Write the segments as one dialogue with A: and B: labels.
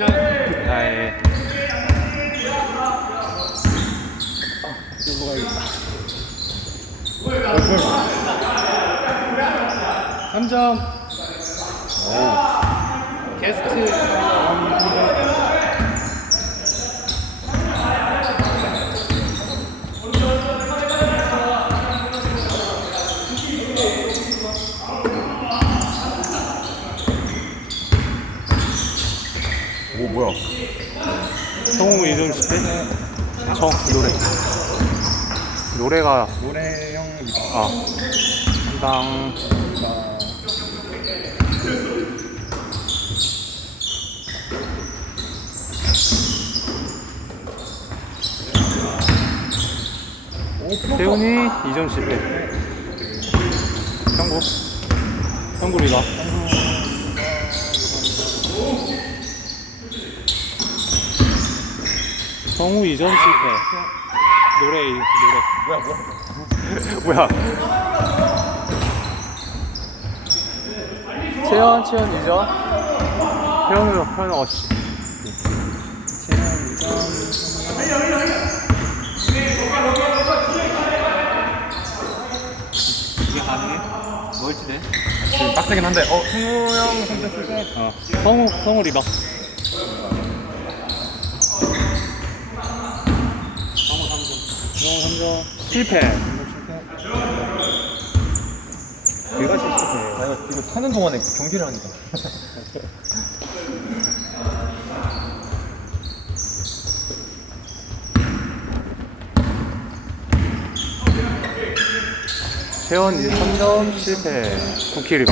A: 아, 예.
B: 삼점 게스트
C: 뭐야?
A: 성우 이름 씨 청, 노래. 노래가,
B: 노래형
A: 아, 당 태훈이 2점 실패. 형구. 형구 리가. 성우 2점 실패. 노래, 노래.
C: 뭐야 뭐야?
A: 채연, 채연 2점. 태훈으로, 태훈 어시.
B: 이게 가능해? 멀티돼?
C: 지금 빡세긴 한데 어 승우 형 선택.
A: 어. 성우, 성우 리바.
B: 성우 3점
A: 3점. 실패.
C: 내가 실패. 나 이거 이거 타는 동안에 경기를 하니까.
A: 채원 3점 실패. 쿠키 리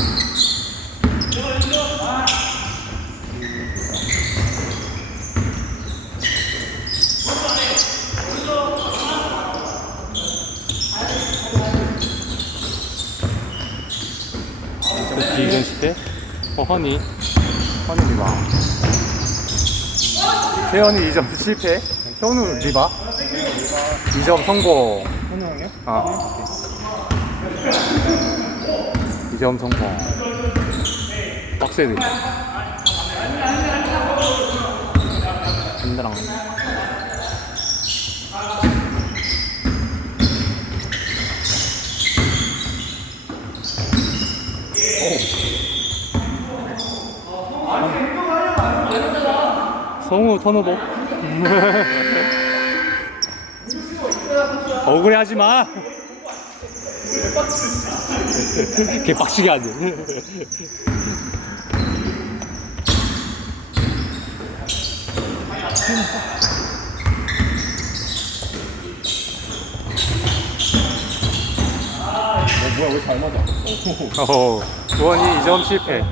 A: 2점 실패. 어, 허니. 허니 리바. 채원이 2점 실패. 현우 리바. 2점 성공.
B: 현우 형이요?
A: 아. 2점 성공. 빡세네. 성우 턴오버. 억울해 하지 마. 개빡치게 하지.
C: 어 뭐야 왜 잘 맞아?
A: 어, 주원이 2점 실패.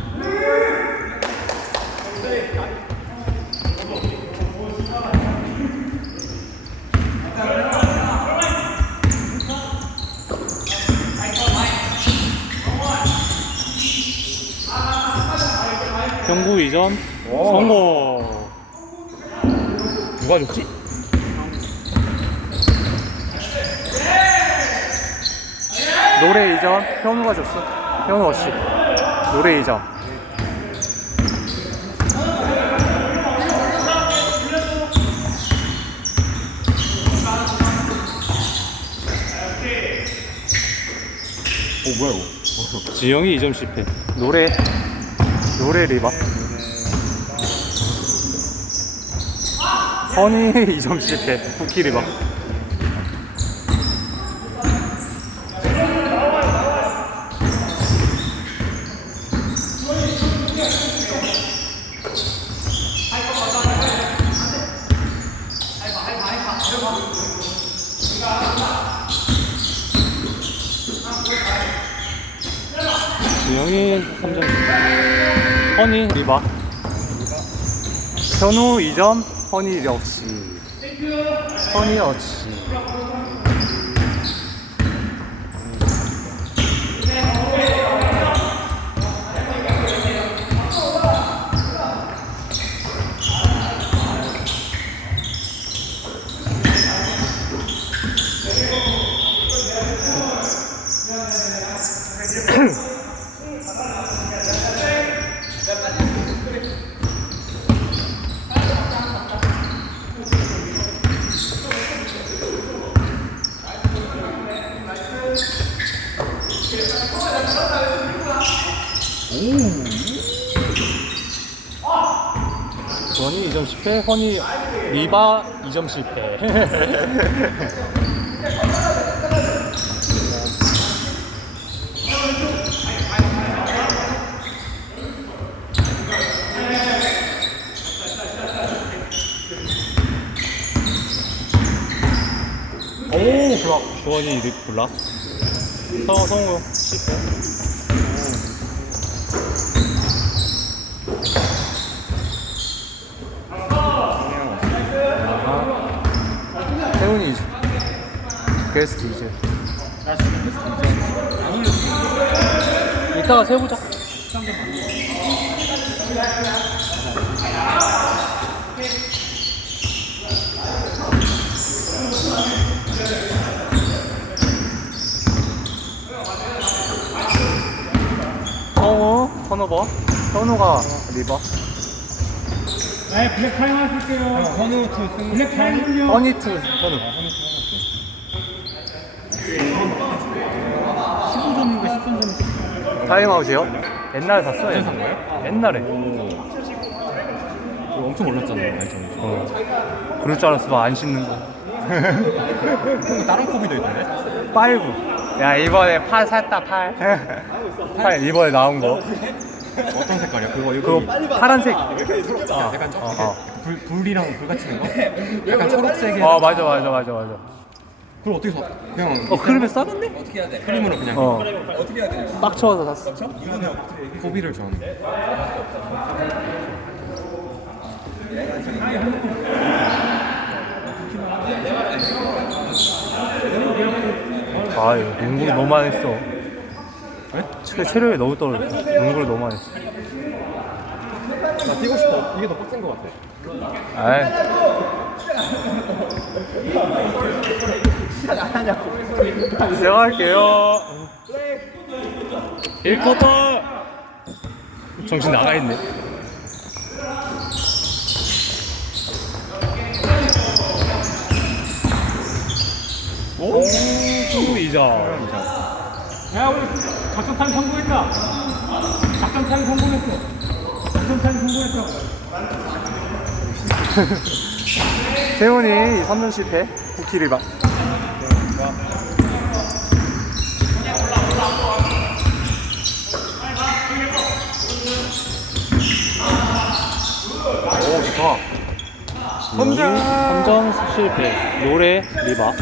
A: 경구 2점 성공.
C: 누가 줬지?
A: 노래 2점 현우가 줬어. 현우 어씨. 노래 2점.
C: 오 뭐야 이거?
A: 지영이 2점 실패. 노래 노래 리바. 허니 2점 실패. 쿠키 리바. 지영이 3점 실패. 허니 리바 현우 2점 허니 역시 허니 역시 주원이 2점 실패, 허니 리바 2점 실패. 오, 블락. 주원이 리 블락. 성, 성우 실패. 태훈이 이제 게스트 이제 이따가 세보자 성우 선호버 현우가 리버
B: 네, 블랙 타임 하실게요.
C: 헌우 투 승.
B: 블랙 타임을요.
A: 허니투 현우
B: 15점인가 13점.
A: 타임아웃이요? 옛날에 샀어
C: 옛날에 산 거예요?
A: 옛날에
C: 엄청 올랐잖아요. 저는.
A: 어. 그럴 줄 알았으면 안 신는 거
C: 형 다른 코비도 있던데?
A: 빨구 야 이번에 팔 샀다 팔 팔 이번에 나온 거
C: 어떤 색깔이야? 그거
A: 그거
C: 이거
A: 파란색
C: 아, 약간 좀
A: 어, 어.
C: 불 불이랑 불 같이 된 거? 약간 초록색에.
A: 어 맞아 맞아 맞아 맞아
C: 그걸 어떻게 사? 그냥
A: 어 그러면 싸던데?
C: 크림으로 그냥
A: 어 빡쳐서 샀어
C: 코비를 좋아하는데.
A: 아 이거 농구를 너무 많이 했어 체, 체력이 너무 떨어져 농구를 너무 많이 했어
C: 나 뛰고 싶어. 이게 더 빡센 거 같아.
A: 아이 시작할게요 1쿼터 정신 나가 있네 오, 22점.
B: 야, 우리 작전 타임 성공했다. 작전 타임 성공했어. 작전 타임 성공했어.
A: 세훈이 3점 실패, 9킬을 봐. 3점. 3점 실패. 노래, 리바.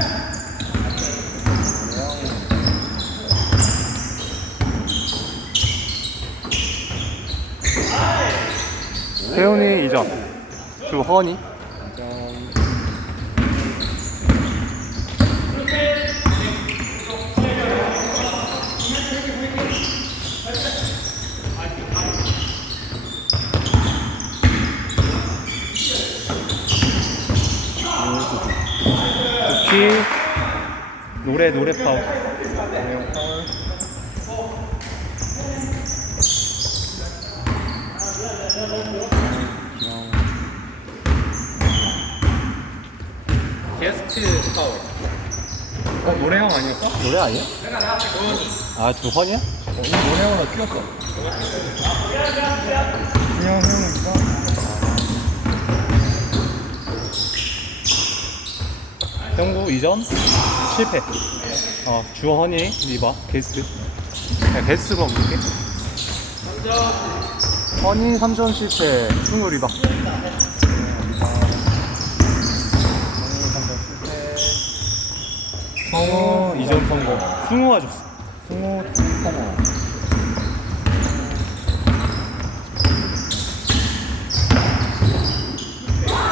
A: 세훈이 2점. 그리고 허니. 노래 노래 파워
C: 게스트 파워. 어 노래형 아니었어? 어,
A: 노래 아니야? 아 주헌이야?
C: 이 노래형 나 뛰었어. 그냥 형이니까.
A: 형구 2점 실패. 어 주헌이 리바 게스트. 야 게스트가 볼게. 허니 3점 실패 승우 리바 성우 2점 성공. 승우가 줬어.
C: 승호 성호.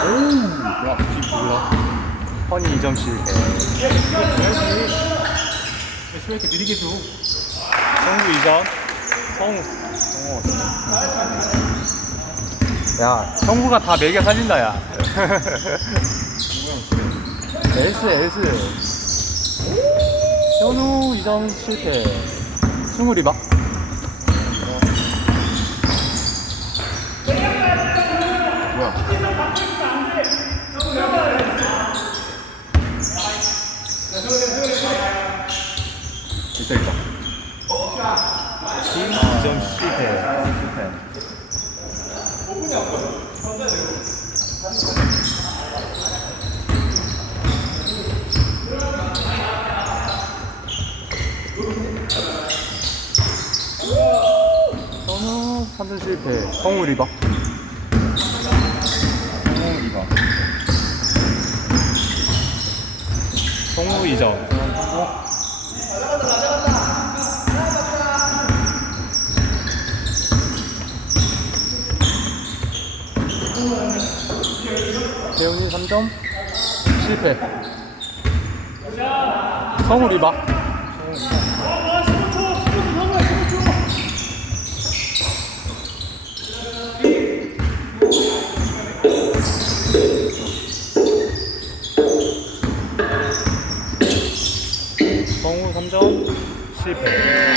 A: 뭐야 뭐야 허니 2점 실패
B: 왜 이렇게 느리게 줘?
A: 성우 2점. 성우. 야 성구가 다 매겨 살린다 야. S S 현우 2점 실패. 승우 리바
C: 있다 있다.
A: 김지정 실패. 실패. 선우 실패. 성우 리바.
C: 성우
A: 2점. 대훈이 3점 실패. 성우 리바. Mississippi.